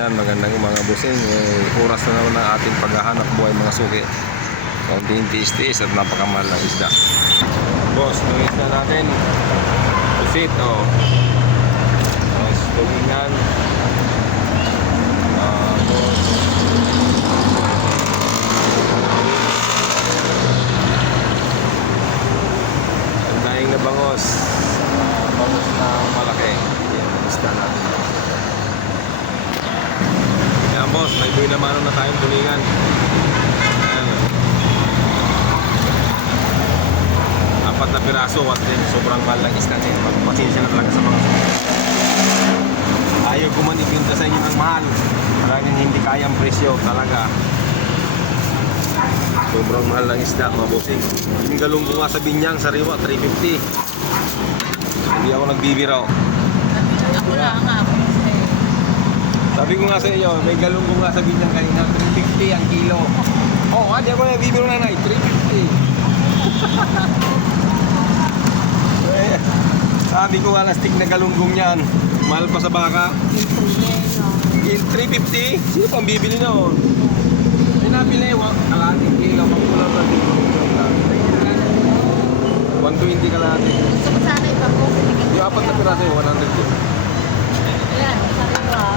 Yan, magandang mga busing. Oras na naman ng ating paghahanap buhay mga suki. Kaunting tiis-tiis at napakamahal ng isda. Boss, ng isda natin. Pusit, oh. Tapos, tulingan. Boss. Ang daing na bangos. Bangos na malaki. Yan, isda natin. Yan boss, may buhay naman na tayong tulingan. Ayan. 4 na piraso at din sobrang mahal ng isda niya. Magpasensya na talaga sa mga ayaw ko man ibinta sa inyo ng mahal. Maraming hindi kayang presyo talaga. Sobrang mahal ng isda mga bossing. Yung galong ko nga sa Binyang, sariwa, 350. Hindi ako nagbibiraw. Ako na nga. Sabi ko nga sa iyo, may galong ko nga sa Binyang kanina, 350 ang kilo. Oo, hindi ako nagbibiro na 350. Sabi ko nga na stick na galunggong yan. Mahal pa sa baka. 350? Sino pang bibili na oh? May nabili, kalating kilo, pangkulang na dito. 120 kalahati. Gusto ko sana ipapos. Yung 4 na piraso, 100 yun. Ayan, sariwa.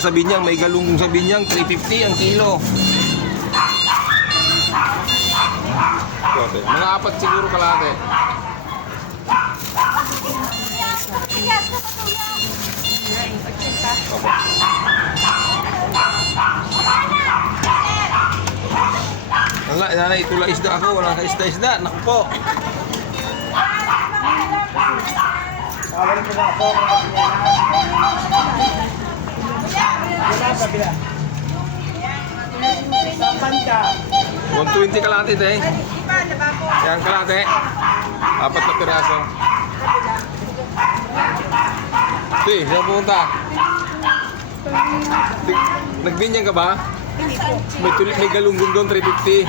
Sa Binyang, may galunggong sa Binyang, 350 ang kilo. Mga 4 siguro kalahati. Okay. Wala, nanay, ito lang isda ako. Wala ka isda-isda. Naku po. Balik ko na ako. Wala pa bila. Sampan ka. 120 kalahati eh. Yan kalahati. 4 na piraso. Di, saan pumunta? Nagbinyang ka ba? May galunggong doon, 350.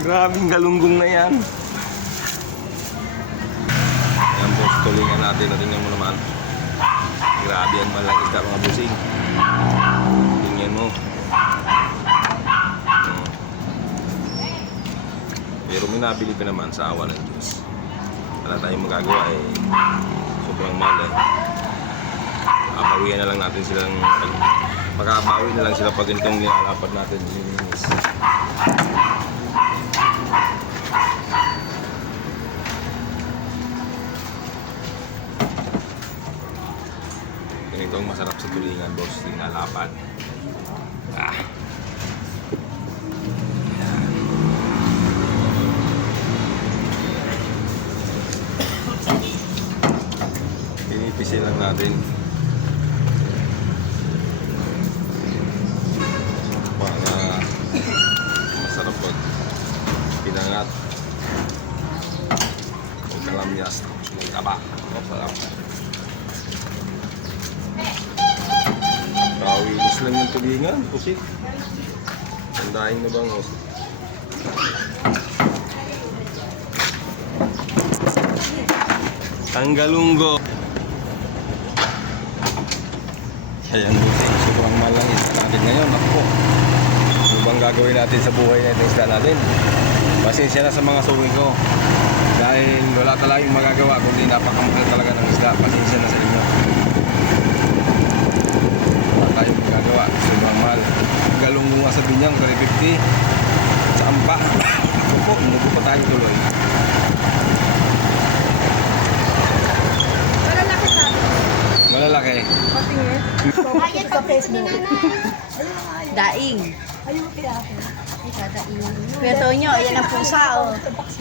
Grabing galunggong na yan. Yan boss, tulingan natin. Tingnan mo naman. Grabe ang malang isda mga busing. Tingnan mo. Pero may nabili pa naman sa awa ng Diyos. Wala tayong magagawa eh. Sobrang mahal eh. Abawihan na lang natin silang pagkabawi na lang sila pag ganitong nilalapad natin. Linis. Ganito ang masarap sa tulingan boss. Nilalapad. Ah. Pinipisi lang natin para masarap pag pinangat o kalamyas tapos may taba. Masarap. Kawilis lang yung tulingan. Pusit. Ang daing na bangos. Ang galunggo. Ayan, sobrang mahal lang isda natin ngayon. Ako, ano bang gagawin natin sa buhay na itong isda natin? Pasensya na sa mga suwi ko. Dahil wala talagang magagawa kundi napakamahal talaga ng isda. Pasensya na sa inyo. Wala tayong magagawa. Sobrang mahal. Galunggo nga sa Binyang, 350. Sa Ampa. Ako po, umubo pa tayo tuloy. Malalaki. Ayan sa Facebook. Daing. Ayun kaya ako. Pweto nyo, ayan ang pusa, oh.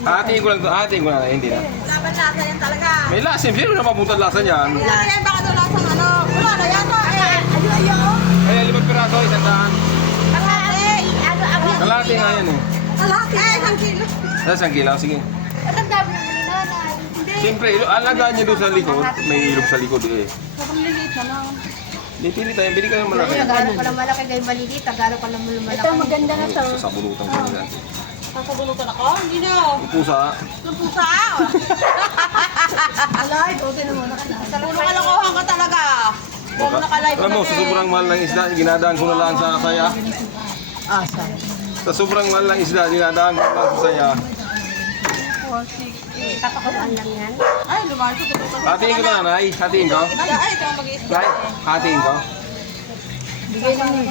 Hatiin ko lang ito. Hatiin ko na. Hindi na. Laban lasa yan talaga. May lasim. Sino na mapunta lasa niyan? Wala na yan, baka doon lasang ano. Wala na yan, ayun. Ay, 5 piraso, 100. Kalahati nga yan eh. Kalahati. 1 kilo. Sa 1 kilo, sige. Siyempre, alagaan niyo doon sa likod. May ilog sa likod eh. Sobrang liliit na lang. Pili tayo, bili ka ng malaki. Tagalog pa lang malaki, gayong malilit. Tagalog pa lang malaki. Ito maganda na to. Sa sabunutan ko nila. Ang kabulutan ako? Hindi na. Ang pusa. Ang pusa. Alive, okay naman. Puro kalokohan ka talaga. Puro nakalive Alam mo, sa sobrang mahal ng isda, ginadaan ko na lang sa saya. Asa. Sa sobrang mahal ng isda, ginadaan ko na lang sa saya. Papakulaan lang yan. Ay, lumayan ko. Hatiin ko na, Nay. Hatiin ko. Ay, ikaw mag-isda. Nay, hatiin ko. Bigay lang eh.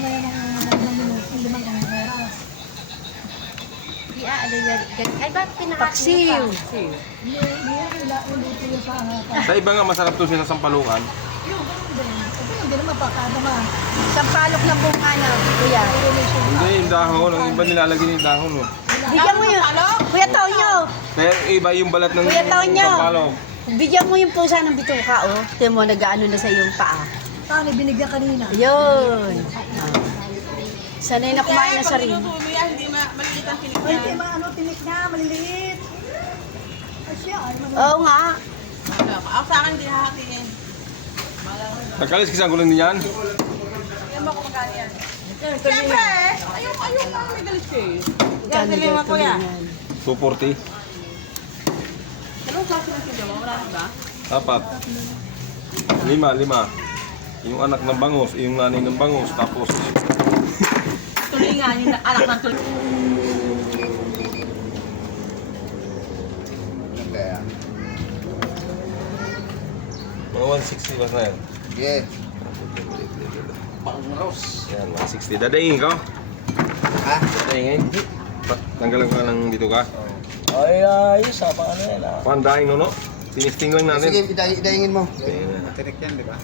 Ay, bakit pinahati Paksiw. Sa iba nga, masarap to sila sa palukan. Sampalok ng bungana, kuya. Hindi, yung dahon. Ang iba nilalagyan yung dahon. Oh. Bigyan mo yun. Kuya Tonyo, Kaya yung iba yung balat ng Kuya Tonyo. sampalok. bigyan mo yung pusa ng bituka, oh. Tiyan mo, nag-ano na sa iyong paa. Paano binigyan kanina? Ayun. Sanay na kumain na sarili. Hindi maliit ang kinig Ay, hindi ano, tinik na, maliliit. Ay, siya, ay, Oo nga. Ako sa akin, hindi hahatiin. Nagkalis kisang gulang din yan. Yan ba kung magkano yan? Siyempre, ayun lang may galit siya eh. Gano'n Galing daw ako yan. 240. Anong klase ng sila mo? Wala na ba? Apat. 5. Yung anak ng bangus, yung nanay ng bangus, tapos Tuloy nga, yung anak ng tuloy. mga 160 ba na yan? Yeah. Yan, 160. Dadaingin ko? Ha? Dadaingin? Tanggalan ko ng dito ka? Ay, ayos ha. Paano yan ha? Pandaing no, no? Tinisting lang natin. Sige, idahingin mo. Kaya- Tinik yan, di ba?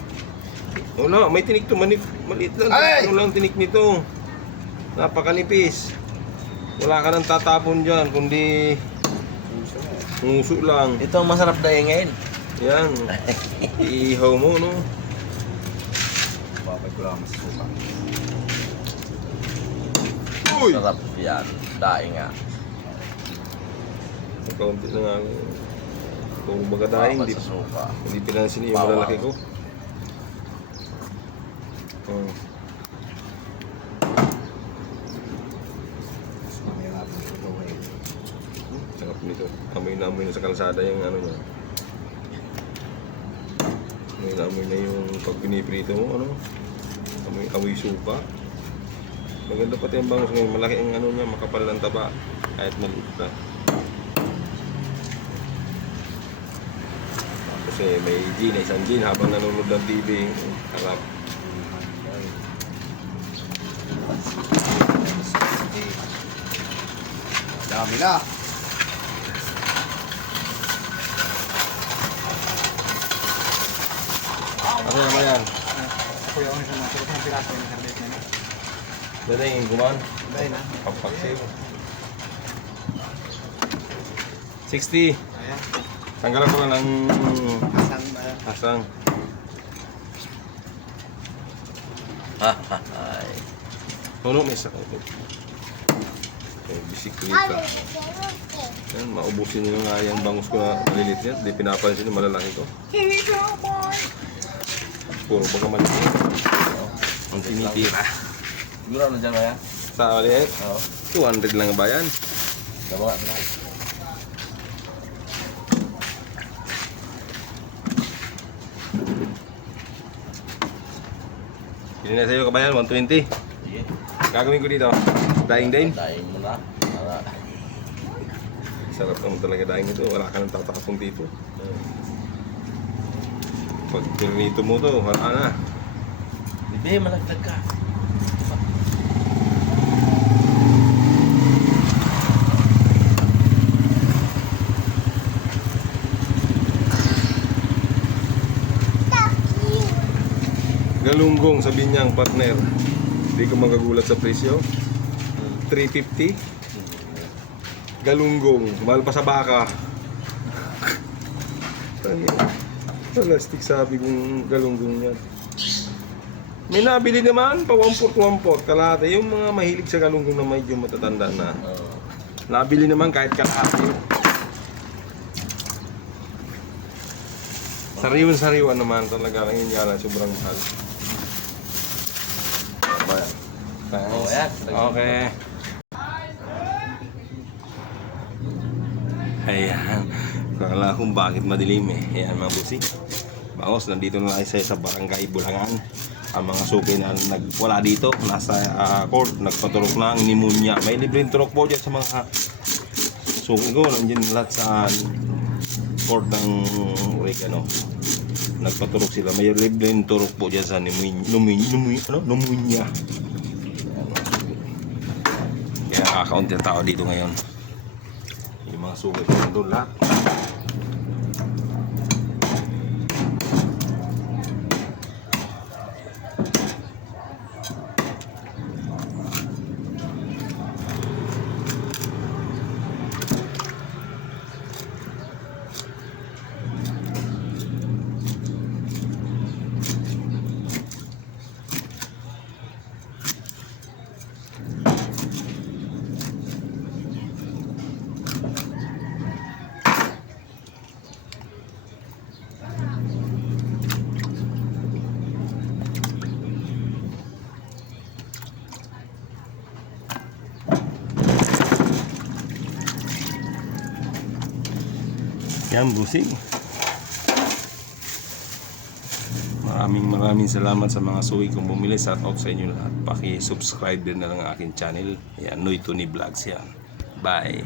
Wala, may tinik to. Maliit lang. Ay! Ano lang tinik nito. Napakanipis. Wala ka nang tatapon dyan, kundi nguso lang. Ito ang masarap dahingin. Yan. Iihaw mo, no? Bakit ko lang masusuka. Uy! Sarap yan. Daing nga. Kaunti na nga. Kung baga dahil, hindi, Masusuka. hindi pinansin yung Bawang. malalaki ko. Oh. Sarap nito. Amoy na amoy na sa kalsada yung ano niya. Amoy na amoy na yung pag piniprito mo, ano? Amoy supa. Maganda pati ang bangus ngayon. Malaki ang ano niya, makapal ng taba. Kahit maliit na. Tapos may gin, isang gin habang nanonood ng TV. Harap. Dami na. Ano naman yan? Ako yung isa na. Tulad ng piraso yung sarlit na yun. Dadaing yung guman. Dahil na. Pampaksiw. 60. Ayan. Tanggalan ko lang ng Asang ba? hasang. Puno may isa ito. Okay, bisikleta. Yan, maubusin nyo nga yung bangus ko na malilit yan. Hindi pinapansin yung malalaki ko. Puro baga maliit. Ang tinitira. Siguro ano dyan ba yan? Sa maliit, Oo. 200 lang ba yan? Dabaga na. Pili na sa'yo kabayan, 120. Sige. Gagawin ko dito. Daing din. Daing mo na. Para. Sarap naman talaga daing ito. Wala ka nang tatakapong dito. Pag pinito mo to, wala na. Hindi, malagdag ka. Galunggong, sabi niyang partner. Hindi ko magagulat sa presyo. 350. Galunggong, mahal pa sa baka. Plastic sabi kong galunggong yan. May nabili naman, pa 1/4, kalahati. Yung mga mahilig sa galunggong na medyo matatanda na. Oo. Nabili naman kahit kalahati. Sariwan-sariwan naman talaga lang yun yan. Sobrang mahal. Thanks. Oh, ayan. Okay. Ayan. Kala kung bakit madilim eh. Ayan mga busi. Bangos, nandito na tayo sa Barangay Bulangan. Ang mga suki na wala dito, nasa court, nagpaturok na ang pneumonia. May libreng turok po dyan sa mga suki ko. Nandiyan lahat sa court ng Oregano. Nagpaturok sila. May libreng turok po dyan sa pneumonia. Kaya kakaunti ang tao dito ngayon. Yung mga suki ko nandun lahat. Yan, busing. Maraming salamat sa mga suwi kong bumili. Shout out sa inyo lahat. Paki-subscribe din na ng aking channel. Yan, Noy Tony Vlogs yan. Bye.